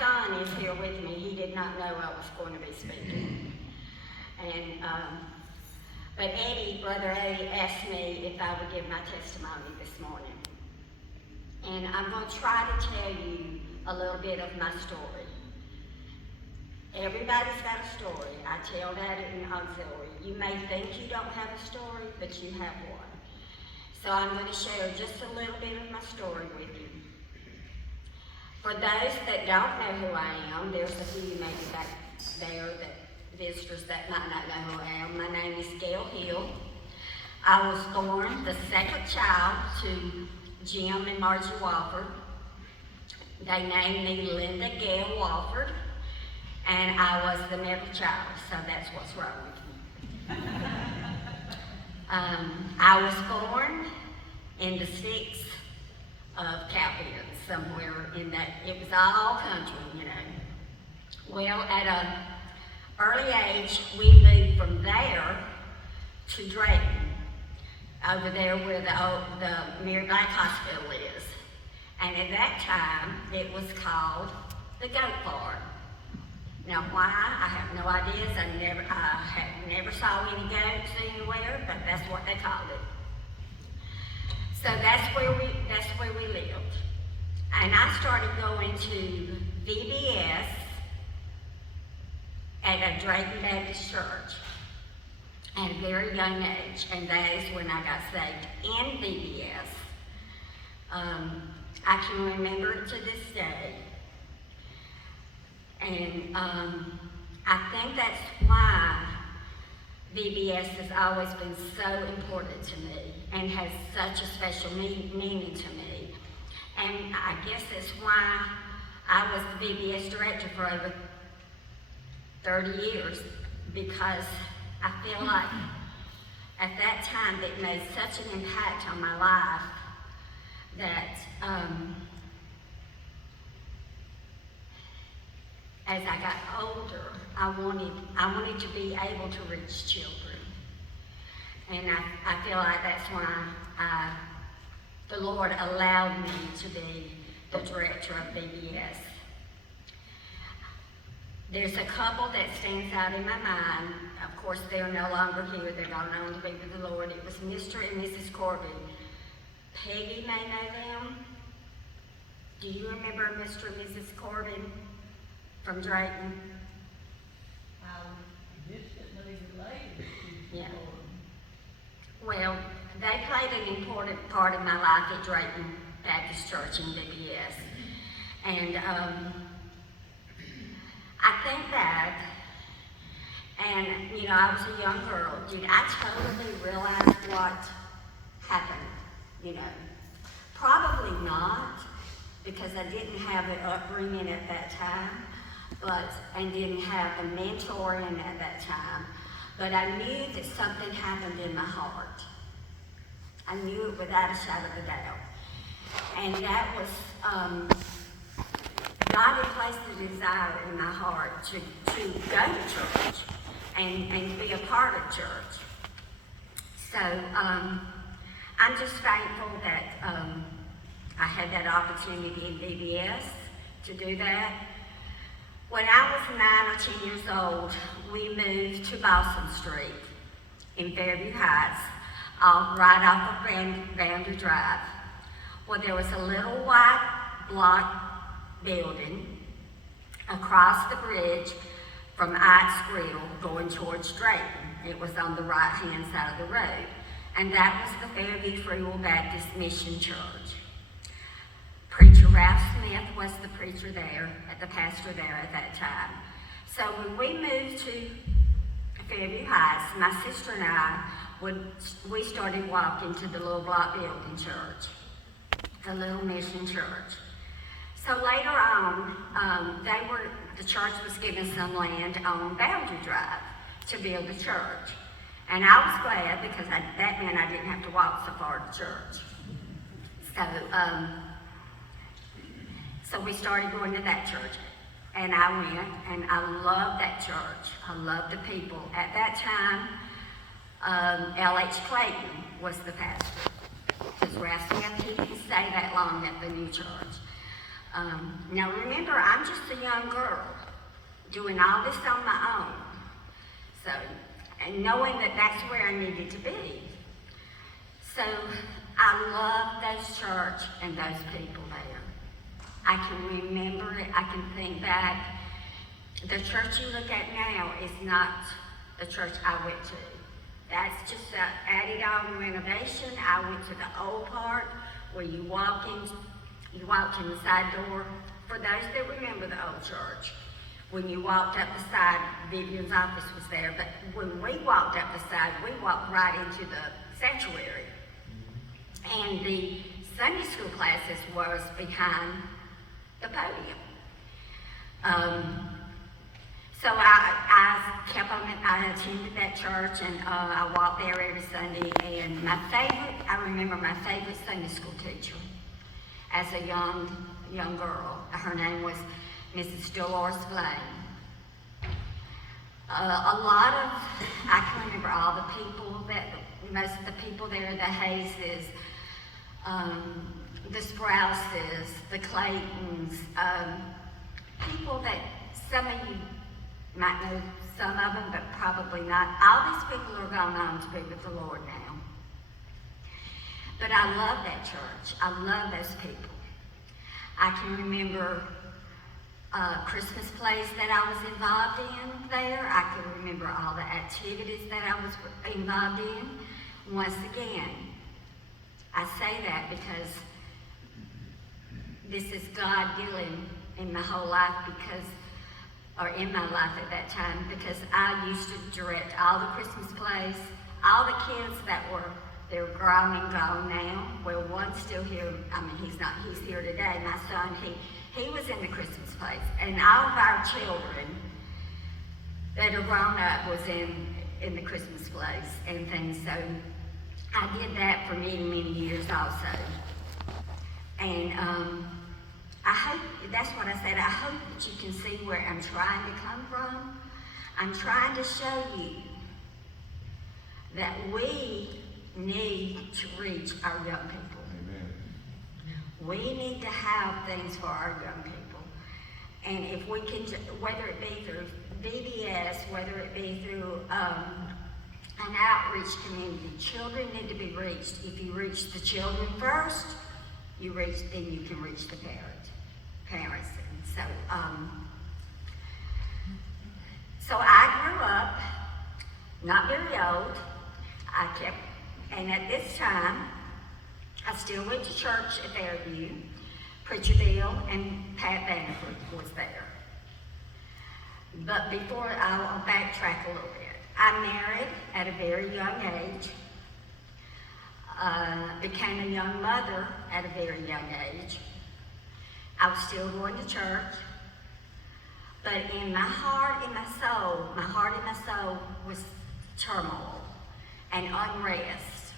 son is here with me. He did not know I was going to be speaking. And, but Brother Eddie asked me if I would give my testimony this morning. And I'm going to try to tell you a little bit of my story. Everybody's got a story. I tell that in auxiliary. You may think you don't have a story, but you have one. So I'm going to share just a little bit of my story with you. For those that don't know who I am, there's a few maybe back there that visitors that might not know who I am. My name is Gail Hill. I was born the second child to Jim and Margie Wofford. They named me Linda Gail Wofford, and I was the middle child, so that's what's wrong with me. I was born in the sticks of Cowpens, somewhere in that, it was all country, you know. Well, at an early age, we moved from there to Drayton, over there where the Mary Black Hospital is. And at that time, it was called the Goat Farm. Now why, I have no idea. I never saw any goats anywhere, but that's what they called it. So that's where we lived. And I started going to VBS at a Drayton Baptist Church at a very young age, and that is when I got saved in VBS. I can remember it to this day. And I think that's why VBS has always been so important to me and has such a special meaning to me. And I guess that's why I was the VBS director for over 30 years, because I feel like at that time it made such an impact on my life that as I got older, I wanted to be able to reach children. And I feel like that's why the Lord allowed me to be the director of VBS. There's a couple that stands out in my mind. Of course, they're no longer here. They're gone on to be with the Lord. It was Mr. and Mrs. Corbin. Peggy may know them. Do you remember Mr. and Mrs. Corbin from Drayton? Distantly related to Yeah. Well, they played an important part in my life at Drayton Baptist Church in VBS. And I think back, and you know, I was a young girl. Did I totally realize what happened? You know, probably not, because I didn't have an upbringing at that time, and didn't have a mentoring at that time. But I knew that something happened in my heart. I knew it without a shadow of a doubt. And that was, God had placed the desire in my heart to go to church and be a part of church. So I'm just thankful that I had that opportunity in VBS to do that. When I was 9 or 10 years old, we moved to Balsam Street in Fairview Heights, right off of Boundary Drive. Well, there was a little white block building across the bridge from Ike's Grill going towards Drayton. It was on the right-hand side of the road. And that was the Fairview Free Will Baptist Mission Church. Preacher Ralph Smith was the preacher there, the pastor there at that time. So when we moved to Fairview Heights, my sister and I, we started walking to the little block building church, the little mission church. So later on, the church was given some land on Boundary Drive to build a church. And I was glad, because that meant I didn't have to walk so far to church. So we started going to that church, and I went, and I loved that church. I loved the people. At that time, L.H. Clayton was the pastor, because Ralph Smith, he didn't stay that long at the new church. Now remember, I'm just a young girl doing all this on my own. So, and knowing that that's where I needed to be. So I love those church and those people there. I can remember it, I can think back. The church you look at now is not the church I went to. That's just an added on renovation. I went to the old part where you walked in the side door. For those that remember the old church, when you walked up the side, Vivian's office was there, but when we walked up the side, we walked right into the sanctuary. And the Sunday school classes was behind the podium. So I kept on, I attended that church, and I walked there every Sunday. And I remember my favorite Sunday school teacher as a young girl. Her name was Mrs. Dolores Blaine. I can remember all the people most of the people there, the Hayeses, the Sprouses, the Claytons, people that some of you might know some of them, but probably not. All these people are gone on to be with the Lord now. But I love that church. I love those people. I can remember Christmas plays that I was involved in there. I can remember all the activities that I was involved in. Once again, I say that because this is God dealing in my whole life or in my life at that time, because I used to direct all the Christmas plays, all the kids they're grown and gone now. Well, one's still here. I mean, he's here today. My son, he was in the Christmas plays, and all of our children that are grown up was in the Christmas plays and things. So I did that for many, many years also. And I hope, that's what I said, I hope that you can see where I'm trying to come from. I'm trying to show you that we need to reach our young people. Amen. We need to have things for our young people. And if we can, whether it be through VBS, whether it be through an outreach community, children need to be reached. If you reach the children first, then you can reach the parents. And so I grew up, not very old. And at this time, I still went to church at Fairview. Preacher Bill and Pat Banford was there. But before, I'll backtrack a little bit. I married at a very young age. Became a young mother at a very young age. I was still going to church, but in my heart and my soul was turmoil and unrest.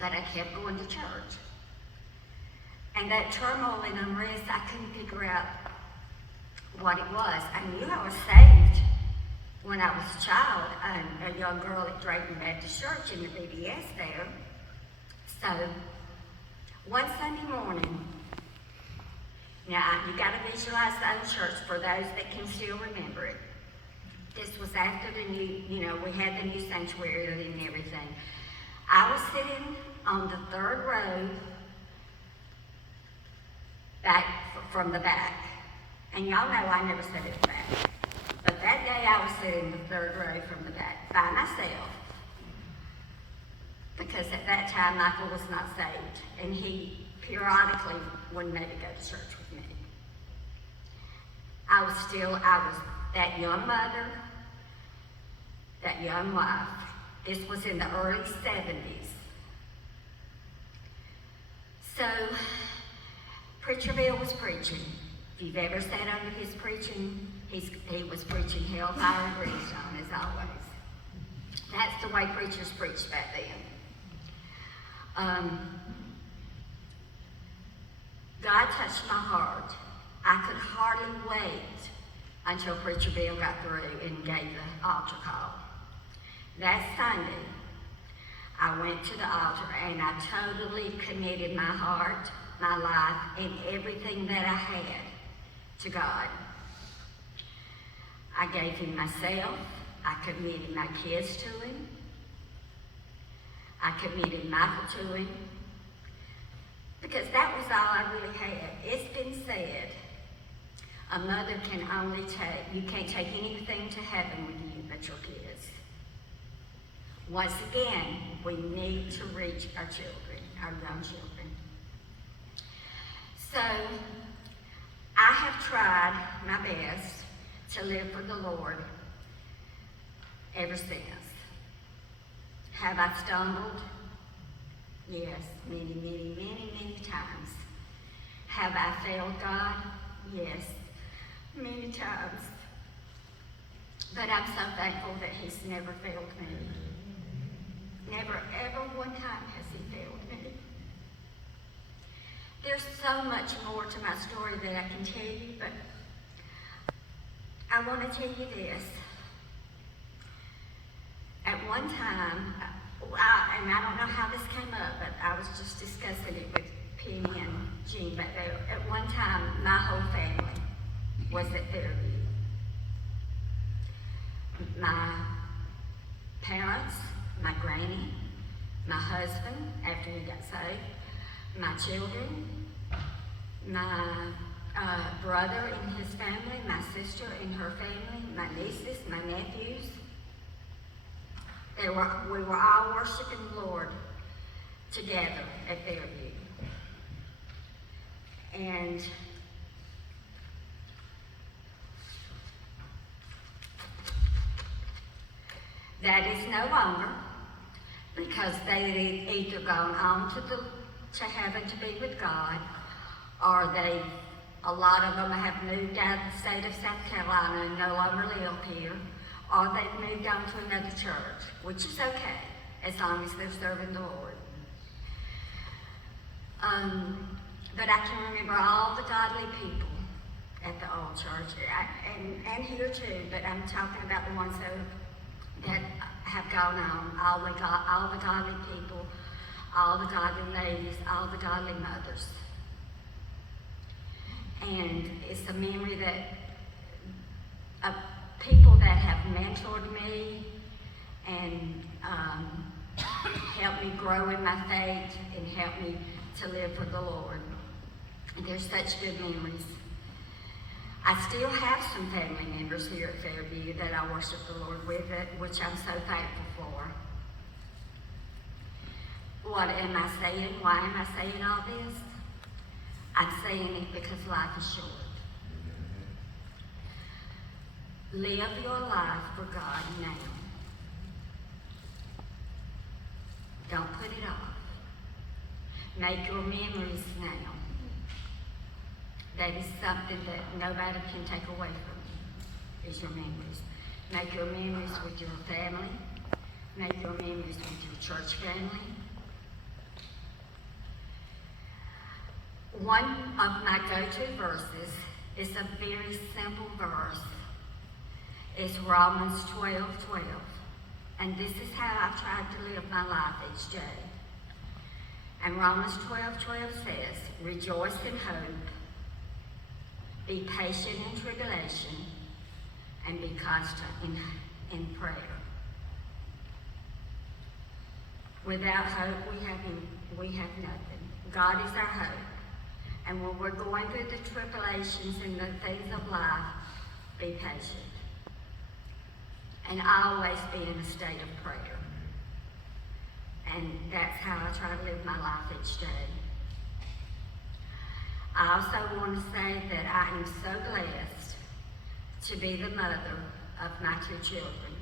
But I kept going to church. And that turmoil and unrest, I couldn't figure out what it was. I knew I was saved when I was a child, a young girl at Drayton Baptist Church in the VBS there. So, one Sunday morning, now you got to visualize the old church for those that can still remember it. This was after the new, we had the new sanctuary and everything. I was sitting on the third row back from the back. And y'all know I never sat at the back. But that day I was sitting in the third row from the back by myself. Because at that time Michael was not saved. And he periodically wouldn't maybe go to church with me. I was that young mother, that young wife. This was in the early 70s. So, Preacher Bill was preaching. If you've ever sat under his preaching, he was preaching hellfire and brimstone, as always. That's the way preachers preached back then. God touched my heart. I could hardly wait until Preacher Bill got through and gave the altar call. That Sunday, I went to the altar and I totally committed my heart my life and everything that I had to God. I gave him myself. I committed my kids to him. I committed Michael to him. Because that was all I really had. It's been said, a mother can only take, you can't take anything to heaven with you but your kids. Once again, we need to reach our children, our young children. So, I have tried my best to live for the Lord ever since. Have I stumbled? Yes, many, many, many, many times. Have I failed God? Yes, many times. But I'm so thankful that he's never failed me. Never, ever one time has he failed me. There's so much more to my story that I can tell you, but I want to tell you this. At one time, and I don't know how this came up, but I was just discussing it with Penny and Jean, but at one time, my whole family was at Fairview. My parents, my granny, my husband, after we got saved, my children, my brother and his family, my sister and her family, my nieces, my nephews. We were all worshiping the Lord together at Fairview. And that is no longer, because they've either gone on to heaven to be with God, or a lot of them have moved out of the state of South Carolina and no longer live here, or they've moved on to another church, which is okay, as long as they're serving the Lord. But I can remember all the godly people at the old church, and here too, but I'm talking about the ones that have gone on, all the godly people, all the godly ladies, all the godly mothers. And it's a memory that of people that have mentored me and helped me grow in my faith and helped me to live for the Lord. And they're such good memories. I still have some family members here at Fairview that I worship the Lord with, which I'm so thankful for. What am I saying? Why am I saying all this? I'm saying it because life is short. Live your life for God now. Don't put it off. Make your memories now. That is something that nobody can take away from you, is your memories. Make your memories with your family. Make your memories with your church family. One of my go-to verses is a very simple verse. It's Romans 12:12. And this is how I've tried to live my life each day. And Romans 12:12 says, rejoice in hope, be patient in tribulation, and be constant in prayer. Without hope, we have nothing. God is our hope. And when we're going through the tribulations and the things of life, be patient. And always be in a state of prayer. And that's how I try to live my life each day. I also want to say that I am so blessed to be the mother of my two children,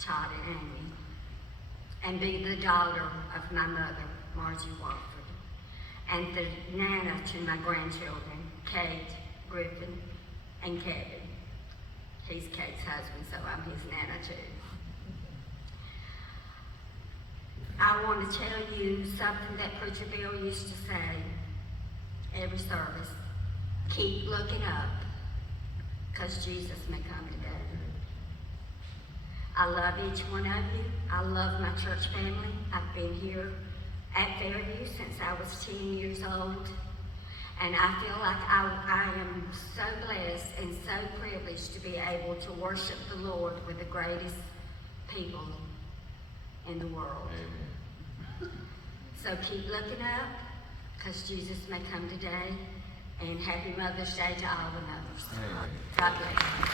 Todd and Amy, and be the daughter of my mother, Margie Walford, and the nana to my grandchildren, Kate, Griffin, and Kevin. He's Kate's husband, so I'm his nana too. I want to tell you something that Preacher Bill used to say every service. Keep looking up, because Jesus may come today. I love each one of you. I love my church family. I've been here at Fairview since I was 10 years old. And I feel like I am so blessed and so privileged to be able to worship the Lord with the greatest people in the world. Amen. So keep looking up, because Jesus may come today. And happy Mother's Day to all the mothers. Amen. God bless you.